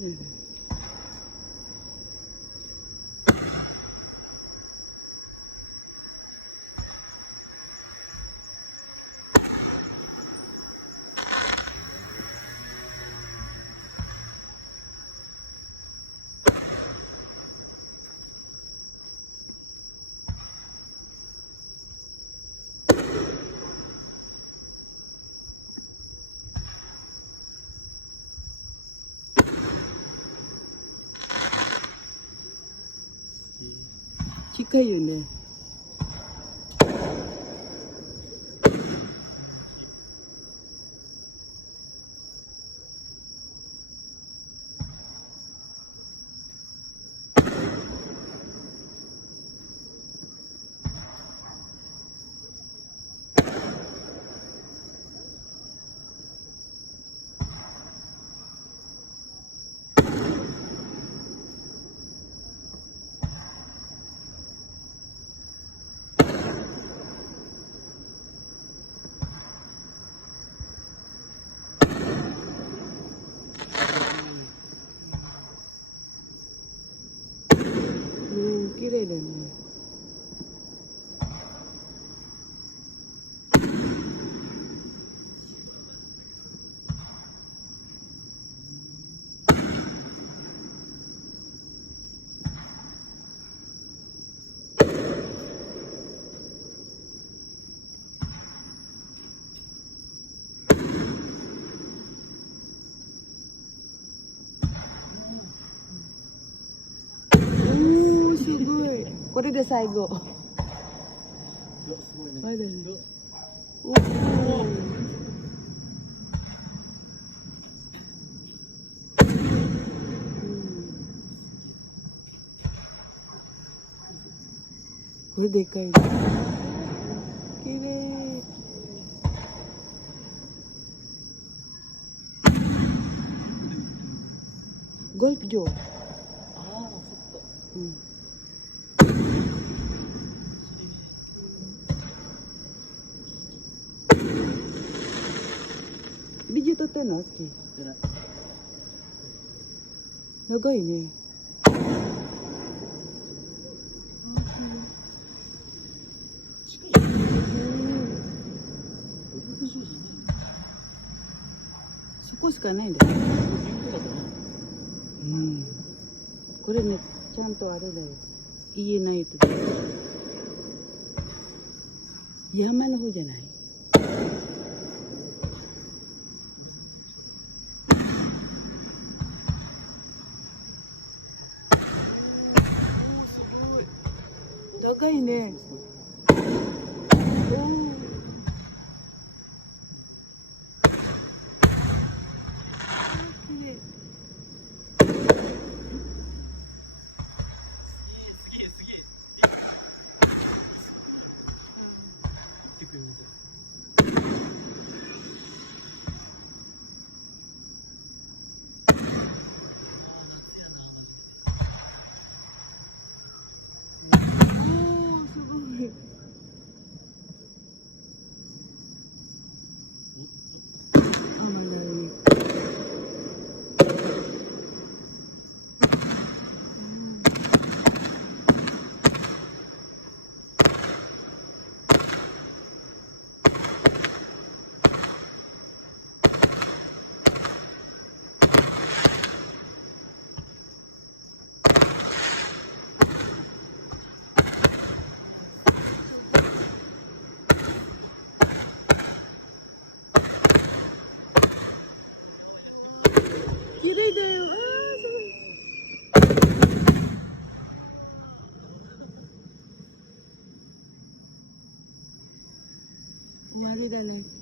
ね。近いよね。綺麗だね。すごい。これで最後。まだね。おお。これでかいね。綺麗。ゴルフ場。ああ、そっか。うん。ビデオ撮ってんの？好き。じゃない。長いね。そこしかないんだよ。うん。これね、ちゃんとあれだよ。言えないと。山の方じゃない。高いね。おお。綺麗。綺麗だよ。終わりだね。